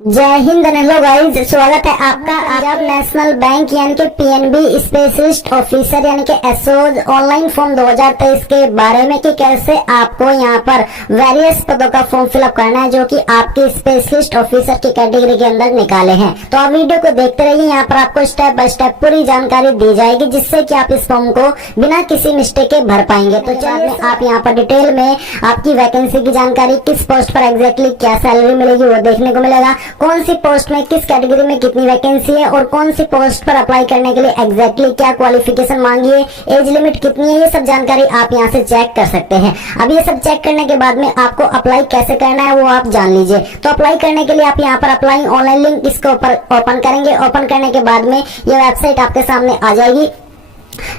जय Hind. Hello guys, स्वागत है आपका। आज आप नेशनल बैंक यानी कि पीएनबी स्पेशलिस्ट ऑफिसर यानी कि एसओज ऑनलाइन फॉर्म 2023 के बारे में कि कैसे आपको यहाँ पर वेरियस पदों का फॉर्म फिलअप करना है जो कि आपके स्पेशलिस्ट ऑफिसर की कैटेगरी के अंदर निकाले हैं। तो आप वीडियो को देखते रहिए, यहाँ पर आपको स्टेप बाय स्टेप पूरी जानकारी दी जाएगी जिससे कि आप इस फॉर्म को बिना किसी मिस्टेक के भर पाएंगे। तो चलिए आप यहाँ पर डिटेल में आपकी वैकेंसी की जानकारी, किस पोस्ट पर एग्जैक्टली क्या सैलरी मिलेगी वो देखने को मिलेगा, कौन सी पोस्ट में किस कैटेगरी में कितनी वैकेंसी है और कौन सी पोस्ट पर अप्लाई करने के लिए एग्जैक्टली क्या क्वालिफिकेशन मांगी है, एज लिमिट कितनी है, ये सब जानकारी आप यहां से चेक कर सकते हैं। अब ये सब चेक करने के बाद में आपको अप्लाई कैसे करना है वो आप जान लीजिए। तो अप्लाई करने के लिए आप यहाँ पर अप्लाई ऑनलाइन लिंक इसके ऊपर ओपन करेंगे। ओपन करने के बाद में ये वेबसाइट आपके सामने आ जाएगी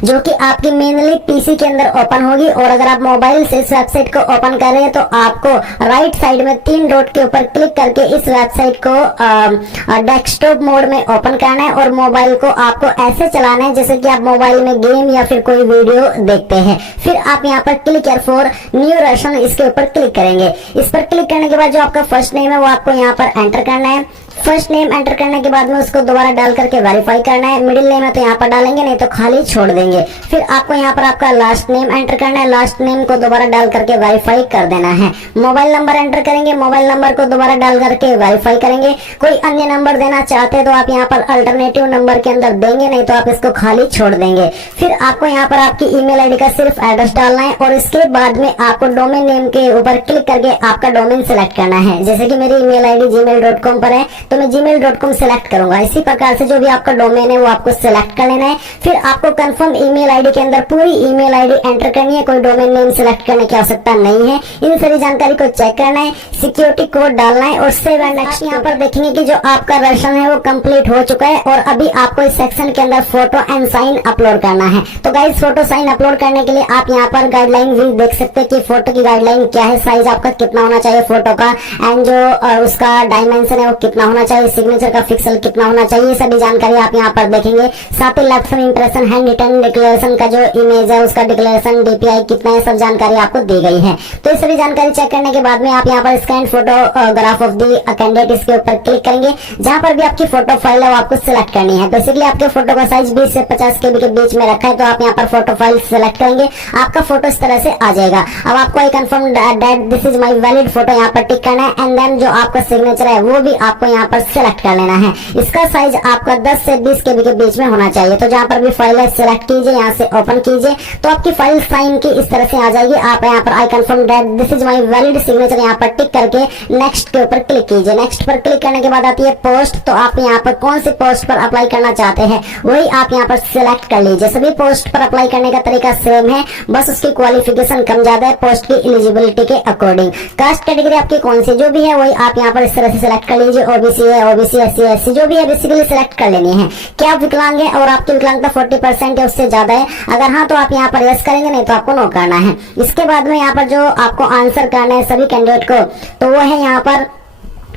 जो कि आपकी मेनली पीसी के अंदर ओपन होगी। और अगर आप मोबाइल से इस वेबसाइट को ओपन कर रहे हैं तो आपको राइट साइड में 3 डॉट के ऊपर क्लिक करके इस वेबसाइट को डेस्कटॉप मोड में ओपन करना है और मोबाइल को आपको ऐसे चलाना है जैसे कि आप मोबाइल में गेम या फिर कोई वीडियो देखते हैं। फिर आप यहाँ पर क्लिक हियर फॉर न्यू रैशन इसके ऊपर क्लिक करेंगे। इस पर क्लिक करने के बाद जो आपका फर्स्ट नेम है वो आपको यहाँ पर एंटर करना है। फर्स्ट नेम एंटर करने के बाद में उसको दोबारा डाल करके वेरीफाई करना है। मिडिल नेम है तो यहाँ पर डालेंगे, नहीं तो खाली छोड़ देंगे। फिर आपको यहाँ पर आपका लास्ट नेम एंटर करना है। लास्ट नेम को दोबारा डाल करके वेरीफाई कर देना है। मोबाइल नंबर एंटर करेंगे, मोबाइल नंबर को दोबारा डाल करके वेरीफाई करेंगे। कोई अन्य नंबर देना चाहते हैं तो आप यहाँ पर अल्टरनेटिव नंबर के अंदर देंगे, नहीं तो आप इसको खाली छोड़ देंगे। फिर आपको यहाँ पर आपकी ईमेल आईडी का सिर्फ एड्रेस डालना है और इसके बाद में आपको डोमेन नेम के ऊपर क्लिक करके आपका डोमेन सिलेक्ट करना है। जैसे कि मेरी ईमेल आईडी gmail.com पर है तो मैं gmail.com सिलेक्ट करूंगा। इसी प्रकार से जो भी आपका डोमेन है वो आपको सिलेक्ट कर लेना है। फिर आपको कंफर्म ईमेल आईडी के अंदर पूरी ईमेल आईडी एंटर करनी है, कोई डोमेन नेम सिलेक्ट करने की आवश्यकता नहीं है। इन सारी जानकारी को चेक करना है, सिक्योरिटी कोड डालना है और सेव एंड नेक्स्ट। यहाँ पर देखेंगे कि जो आपका रजिस्ट्रेशन है वो कंप्लीट हो चुका है और अभी आपको इस सेक्शन के अंदर फोटो एंड साइन अपलोड करना है। तो गाइस फोटो साइन अपलोड करने के लिए आप यहाँ पर गाइडलाइन भी देख सकते हैं कि फोटो की गाइडलाइन क्या है, साइज आपका कितना होना चाहिए फोटो का, एंड जो उसका डायमेंशन है वो कितना होना चाहिए, सिग्नेचर का पिक्सल कितना होना चाहिए, सभी जानकारी आप यहाँ पर देखेंगे। साथ ही left front impression, handwritten declaration का जो इमेज है उसका डिक्लेरेशन डीपीआई कितना है, सब जानकारी आपको दी गई है। तो इस सभी जानकारी चेक करने के बाद में आप यहाँ पर scan photograph of the candidate इसके ऊपर क्लिक करेंगे। जहां पर भी आपकी फोटो फाइल है वो आपको सिलेक्ट करनी है। बेसिकली आपके फोटो का साइज 20 से 50 केबी के बीच में रखा है तो आप यहाँ पर फोटो फाइल सिलेक्ट करेंगे। आपका फोटो इस तरह से आ जाएगा। अब आपको एक confirm that this is my valid photo यहाँ पर टिक करना है एंड देन जो आपका सिग्नेचर है वो भी आपको यहाँ पर सिलेक्ट कर लेना है। इसका साइज आपका 10 से 20 केबी के बीच में होना चाहिए। तो जहां पर भी फाइल है सिलेक्ट कीजिए, यहाँ से ओपन कीजिए तो आपकी फाइल साइन की इस तरह से आ जाएगी। आप यहाँ पर I confirm that this is my valid signature यहाँ पर टिक करके नेक्स्ट के ऊपर क्लिक कीजिए। नेक्स्ट पर क्लिक करने के बाद आती है पोस्ट। तो आप यहाँ पर कौन सी पोस्ट पर अप्लाई करना चाहते हैं वही आप यहाँ पर सिलेक्ट कर लीजिए। सभी पोस्ट पर अप्लाई करने का तरीका सेम है, बस उसकी क्वालिफिकेशन कम ज्यादा है पोस्ट की एलिजिबिलिटी के अकॉर्डिंग। कास्ट कैटेगरी आपकी कौन सी जो भी है वही आप यहाँ पर इस तरह से सिलेक्ट कर लीजिए। ओबीसी है, ओबीसी, एससी, एससी जो भी है बेसिकली सिलेक्ट कर लेनी है। क्या आप विकलांग है और आपकी विकलांगता 40% है उससे ज्यादा है, अगर हाँ तो आप यहाँ पर यस करेंगे, नहीं तो आपको नो करना है। इसके बाद में यहाँ पर जो आपको आंसर करना है सभी कैंडिडेट को तो वो है यहाँ पर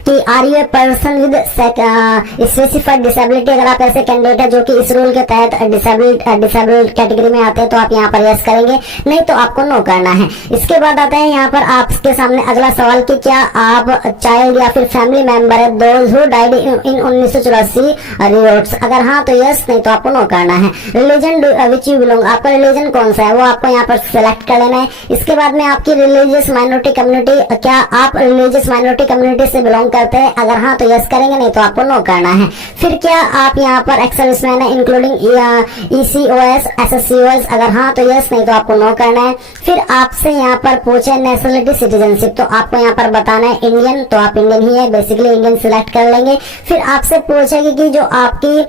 कि are you a person with specified disability. अगर आप ऐसे कैंडिडेट है जो कि इस रूल के तहत डिसेबल्ड कैटेगरी में आते हैं तो आप यहाँ पर यस करेंगे, नहीं तो आपको नो करना है। इसके बाद आता है यहाँ पर आपके सामने अगला सवाल कि क्या आप चाइल्ड या फिर फैमिली मेंबर है दोज हु डाइड इन 1984 रिवोट्स। अगर हाँ तो यस, नहीं तो आपको नो करना है। रिलीजन विच यू बिलोंग, आपका रिलीजन कौन सा है वो आपको यहाँ पर सिलेक्ट कर लेना है। इसके बाद में आपकी रिलीजियस माइनॉरिटी कम्युनिटी, क्या आप रिलीजियस माइनॉरिटी कम्युनिटी से बिलोंग करते हैं, अगर हाँ तो यस करेंगे, नहीं तो आपको नो करना है। फिर क्या आप यहाँ पर एक्स सर्विसमैन है इंक्लूडिंग ईसीओएस, एसएससीओएस, अगर हाँ तो यस, नहीं तो आपको नो करना है। फिर आपसे यहाँ पर पूछे नेशनलिटी सिटीजनशिप, तो आपको यहाँ पर बताना है इंडियन, तो आप इंडियन ही है, बेसिकली इंडियन सिलेक्ट कर लेंगे। फिर आपसे पूछेगी कि जो आपकी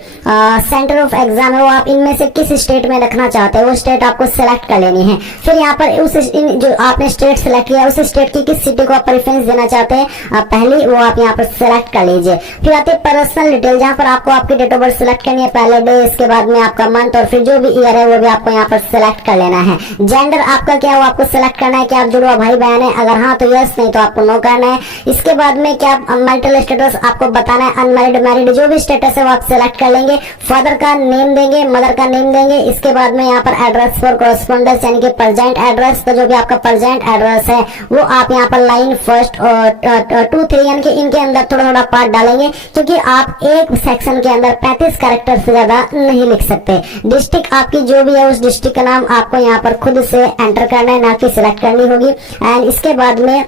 सेंटर ऑफ एग्जाम है वो आप इनमें से किस स्टेट में रखना चाहते हैं, वो स्टेट आपको सिलेक्ट कर लेनी है। फिर यहाँ पर उस जो आपने स्टेट सिलेक्ट किया उस स्टेट की किस सिटी को आप प्रेफरेंस देना चाहते हैं पहली, वो आप यहाँ पर सिलेक्ट कर लीजिए। फिर आती है पर्सनल डिटेल जहाँ पर आपको आपकी डेट ऑफ बर्थ सिलेक्ट करनी है, पहले डे, इसके बाद में आपका मंथ और फिर जो भी ईयर है वो भी आपको यहाँ पर सिलेक्ट कर लेना है। जेंडर आपका क्या है वो आपको सिलेक्ट करना है कि आप जुड़वा भाई बहन है, अगर हाँ तो यस, नहीं तो आपको नो करना है। इसके बाद में क्या मैरिटल स्टेटस आपको बताना है, अनमैरिड, मैरिड जो भी स्टेटस है वो आप सिलेक्ट कर लेंगे। फादर का नेम देंगे, मदर का नेम देंगे। इसके बाद में यहाँ पर एड्रेस फॉर कॉरेस्पॉन्डेंस यानी कि प्रेजेंट एड्रेस, तो जो भी आपका प्रेजेंट एड्रेस है वो आप यहाँ पर लाइन फर्स्ट और 2 3 यानी कि 15 के अंदर थोड़ा थोड़ा पार्ट डालेंगे, क्योंकि आप एक सेक्शन के अंदर 35 कैरेक्टर से ज्यादा नहीं लिख सकते। डिस्ट्रिक्ट आपकी जो भी है उस डिस्ट्रिक्ट का नाम आपको यहाँ पर खुद से एंटर करना है, ना कि सिलेक्ट करनी होगी। एंड इसके बाद में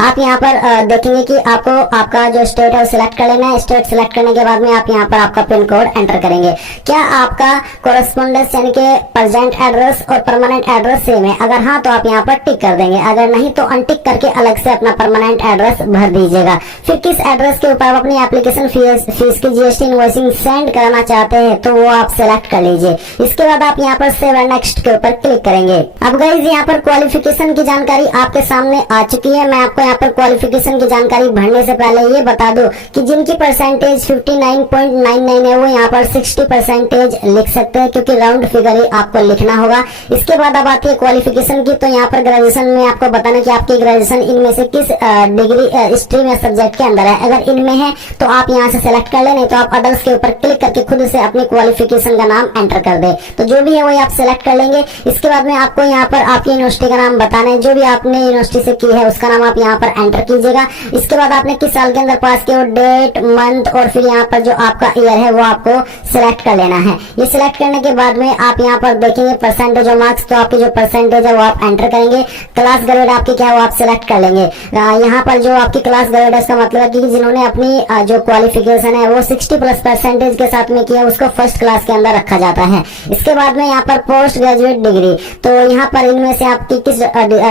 आप यहाँ पर देखेंगे कि आपको आपका जो स्टेट है वो सिलेक्ट कर लेना है। स्टेट सिलेक्ट करने के बाद में आप यहाँ पर आपका पिन कोड एंटर करेंगे। क्या आपका कोरेस्पोंडेंस यानी कि प्रेजेंट एड्रेस और परमानेंट एड्रेस सेम है? अगर हाँ तो आप यहाँ पर टिक कर देंगे, अगर नहीं तो अनटिक करके अलग से अपना परमानेंट एड्रेस भर दीजिएगा। फिर किस एड्रेस के ऊपर आप अपनी एप्लीकेशन फीस की जीएसटी इनवॉइसिंग सेंड कराना चाहते हैं तो वो आप सिलेक्ट कर लीजिए। इसके बाद आप यहाँ पर सेव एंड नेक्स्ट के ऊपर क्लिक करेंगे। अब गाइस यहाँ पर क्वालिफिकेशन की जानकारी आपके सामने आ चुकी है। मैं आपको यहाँ पर क्वालिफिकेशन की जानकारी भरने से पहले ये बता दूं कि जिनकी परसेंटेज 59.99 है वो यहाँ पर 60% लिख सकते हैं, क्योंकि राउंड फिगर ही आपको लिखना होगा। इसके बाद अब आती है क्वालिफिकेशन की, तो यहाँ पर ग्रेजुएशन में आपको बताना कि आपकी ग्रेजुएशन इनमें से किस डिग्री स्ट्रीम या सब्जेक्ट के अंदर है। अगर इनमें है तो आप यहाँ से सिलेक्ट कर ले, नहीं तो आप अदर्स के ऊपर क्लिक करके खुद से अपनी क्वालिफिकेशन का नाम एंटर कर दे। तो जो भी है वही आप सिलेक्ट कर लेंगे। इसके बाद में आपको यहाँ पर आपकी यूनिवर्सिटी का नाम बताना है, जो भी आपने यूनिवर्सिटी से की है उसका नाम आप यहाँ पर एंटर कीजिएगा। इसके बाद आपने किस साल के अंदर पास किया, डेट, मंथ और फिर यहाँ पर जो आपका ईयर है वो आपको सिलेक्ट कर लेना है। ये सिलेक्ट करने के बाद में आप यहाँ पर देखेंगे परसेंटेज और मार्क्स, तो आपकी जो परसेंटेज है वो आप एंटर करेंगे। क्लास ग्रेड आपकी क्या है वो आप सिलेक्ट कर लेंगे। यहाँ पर जो आपकी क्लास ग्रेड है इसका मतलब है कि जिन्होंने अपनी जो क्वालिफिकेशन है वो 60+ के साथ में किया उसको फर्स्ट क्लास के अंदर रखा जाता है। इसके बाद में यहाँ पर पोस्ट ग्रेजुएट डिग्री, तो यहाँ पर इनमें से आपकी किस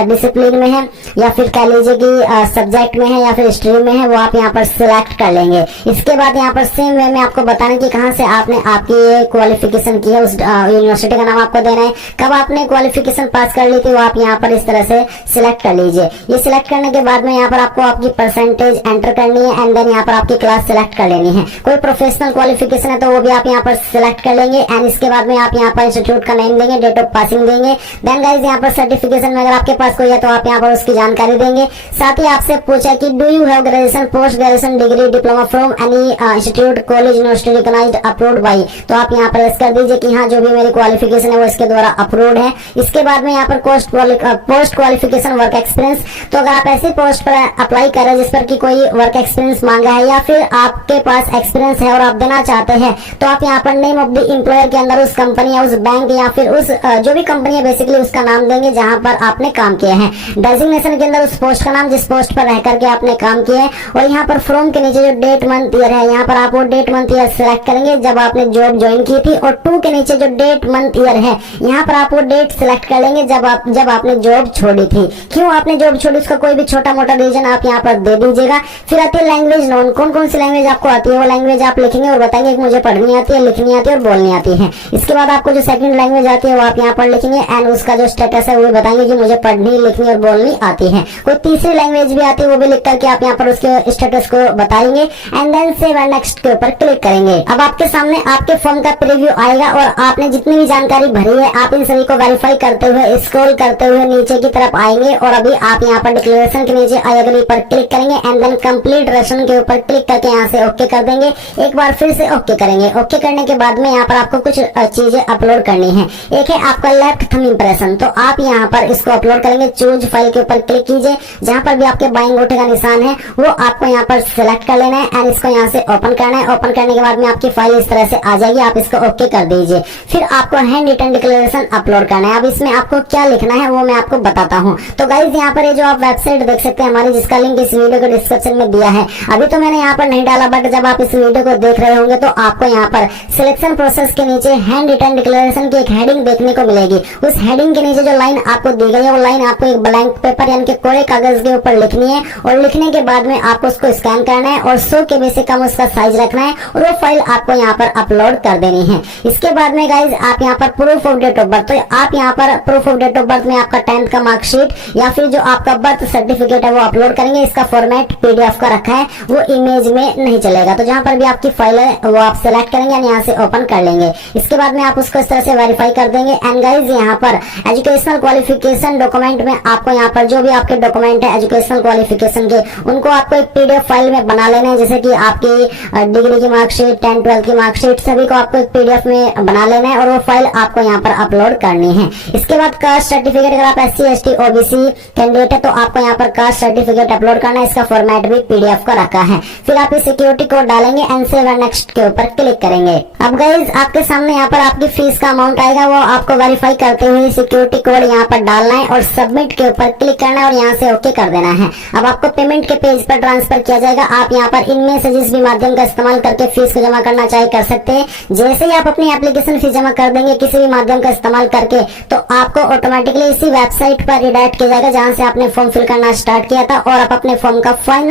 डिसिप्लिन में है या फिर कह लीजिए कि सब्जेक्ट में है या फिर स्ट्रीम में है वो आप यहाँ पर सिलेक्ट कर लेंगे। इसके बाद यहाँ पर सेम वे में आपको बताना कि कहाँ से आपने आपकी क्वालिफिकेशन की है, उस यूनिवर्सिटी का नाम आपको देना है। कब आपने क्वालिफिकेशन पास कर ली थी वो आप यहाँ पर इस तरह से सिलेक्ट कर लीजिए। ये सिलेक्ट करने के बाद में यहाँ पर आपको आपकी परसेंटेज एंटर करनी है एंड देन यहाँ पर आपकी क्लास सिलेक्ट कर लेनी है। कोई प्रोफेशनल क्वालिफिकेशन है तो वो भी आप यहाँ पर सिलेक्ट कर लेंगे। एंड इसके बाद में आप यहाँ पर इंस्टीट्यूट का नेम देंगे, डेट ऑफ पासिंग देंगे। देन गाइज यहाँ पर सर्टिफिकेशन में अगर आपके पास कोई है तो आप यहाँ पर उसकी जानकारी देंगे। साथ ही आपसे पूछा कि do you have graduation, post graduation degree, diploma from any institute, college, university recognised, approved by, तो आप यहाँ पर कर दीजिए कि हाँ जो भी मेरी क्वालिफिकेशन है वो इसके द्वारा अप्रूव्ड है। इसके बाद में यहाँ पर पोस्ट क्वालिफिकेशन वर्क एक्सपीरियंस, तो अगर आप ऐसे पोस्ट पर अप्लाई कर रहे हैं जिस पर कि कोई वर्क एक्सपीरियंस मांगा है या फिर आपके पास एक्सपीरियंस है और आप देना चाहते हैं तो आप यहाँ पर नेम ऑफ द एम्प्लॉयर के अंदर उस कंपनी या उस बैंक या फिर उस जो भी कंपनी है बेसिकली उसका नाम देंगे जहां पर आपने काम किया है। डेजिग्नेशन के अंदर उस पोस्ट का नाम जिस पोस्ट पर रह करके आपने काम किया है। और यहाँ पर फ्रॉम के नीचे जो डेट मंथ ईयर है यहाँ पर आप वो डेट मंथ ईयर सिलेक्ट करेंगे जब आपने जॉब ज्वाइन की थी। और टू के नीचे जो डेट मंथ ईयर है यहाँ पर आप वो डेट सिलेक्ट कर लेंगे जब आपने जॉब छोड़ी थी। क्यों आपने जॉब छोड़ी उसका कोई भी छोटा मोटा रीजन आप यहाँ पर दे दीजिएगा। फिर आती है लैंग्वेज नोन, कौन कौन सी लैंग्वेज आपको आती है वो लैंग्वेज आप लिखेंगे और बताएंगे कि मुझे पढ़नी आती है, लिखनी आती है और बोलनी आती है। इसके बाद आपको जो सेकंड लैंग्वेज आती है वो आप यहाँ पर लिखेंगे एंड उसका जो स्टेटस है वो भी बताएंगे कि मुझे पढ़नी, लिखनी और बोलनी आती है। कोई तीसरी लैंग्वेज भी आती है वो भी लिख करके आप यहाँ पर उसके स्टेटस को बताएंगे and then save and next के ऊपर क्लिक करेंगे। अब आपके सामने आपके फॉर्म का प्रीव्यू आएगा और आपने जितनी भी जानकारी भरी है आप इन सभी को वेरीफाई करते हुए स्क्रॉल करते हुए नीचे की तरफ आएंगे और अभी आप यहाँ पर डिक्लेरेशन के नीचे आई एग्री पर क्लिक करेंगे एंड देन कंप्लीट रेशन के ऊपर क्लिक करके यहाँ से ओके कर देंगे। एक बार फिर से ओके करेंगे। ओके करने के बाद में यहाँ पर आपको कुछ चीजें अपलोड करनी है। एक है आपका लेफ्ट थंब इंप्रेशन, तो आप यहाँ पर इसको अपलोड करेंगे। चूज फाइल के ऊपर क्लिक कीजिए, जहाँ पर भी आपके बाएं अंगूठे का निशान है वो आपको यहाँ पर सिलेक्ट कर लेना है एंड इसको यहाँ से ओपन करना है। ओपन करने के बाद में आपकी फाइल इस तरह से आ जाएगी, आप इसको ओके कर दीजिए। फिर आपको हैंड रिटन डिक्लेरेशन अपलोड करना है। अब इसमें आपको क्या लिखना है वो मैं आपको बताता हूँ। तो गाइज यहाँ पर ये जो आप वेबसाइट देख सकते हैं हमारी, जिसका लिंक इस वीडियो के डिस्क्रिप्शन में दिया है। अभी तो मैंने यहाँ पर नहीं डाला, बट जब आप इस वीडियो को देख रहे होंगे तो आपको यहाँ पर सिलेक्शन प्रोसेस के नीचे हैंड रिटन डिक्लेरेशन की एक हेडिंग देखने को मिलेगी। उस हेडिंग के नीचे जो लाइन आपको दी गई है वो लाइन आपको एक ब्लैंक पेपर यानी कि कोरे कागज के ऊपर लिखनी है और लिखने के बाद में आपको उसको स्कैन करना है और 100 KB से कम उसका साइज रखना है और वो फाइल आपको यहाँ पर अपलोड कर देनी है। इसके बाद में गाइज आप यहाँ पर proof of date of birth, तो आप यहाँ पर proof of date of birth में आपका 10th का मार्कशीट या फिर जो आपका बर्थ सर्टिफिकेट है वो अपलोड करेंगे। इसका फॉर्मेट PDF का रखा है, वो इमेज में नहीं चलेगा। तो जहाँ पर भी आपकी फाइल है वो आप सिलेक्ट करेंगे और यहाँ से ओपन कर लेंगे। इसके बाद में आप उसको इस तरह से वेरीफाई कर देंगे। एंड गाइज यहाँ पर एजुकेशनल क्वालिफिकेशन डॉक्यूमेंट में आपको यहाँ पर जो भी आपके डॉक्यूमेंट है है एजुकेशनल क्वालिफिकेशन के, उनको आपको एक पीडीएफ फाइल में बना लेना है। जैसे कि आपकी डिग्री की मार्कशीट, 10th 12th की मार्कशीट, सभी को आपको एक पीडीएफ में बना लेना है और वो फाइल आपको यहाँ पर अपलोड करनी है। इसके बाद कास्ट सर्टिफिकेट, अगर आप SC ST OBC कैंडिडेट है तो आपको यहाँ पर कास्ट सर्टिफिकेट अपलोड करना है। इसका फॉर्मेट भी पीडीएफ का रखा है। फिर आप ये सिक्योरिटी कोड डालेंगे एंड सेव एंड नेक्स्ट के ऊपर क्लिक करेंगे। अब गाइज आपके सामने यहाँ पर आपकी फीस का अमाउंट आएगा, वो आपको वेरीफाई करते हुए सिक्योरिटी कोड यहाँ पर डालना है और सबमिट के ऊपर क्लिक करना है और यहाँ से ओके कर देना है। अब आपको पेमेंट के पेज पर ट्रांसफर किया जाएगा। आप यहाँ पर इनमें से जिस भी माध्यम का इस्तेमाल करके फीस को जमा करना चाहे कर सकते हैं। जैसे ही आप अपनी एप्लीकेशन फीस जमा कर देंगे किसी भी माध्यम का इस्तेमाल करके, तो आपको ऑटोमेटिकली इसी वेबसाइट पर रिडायरेक्ट किया जाएगा जहां से आपने फॉर्म फिल करना स्टार्ट किया था और आप अपने फॉर्म का फाइनल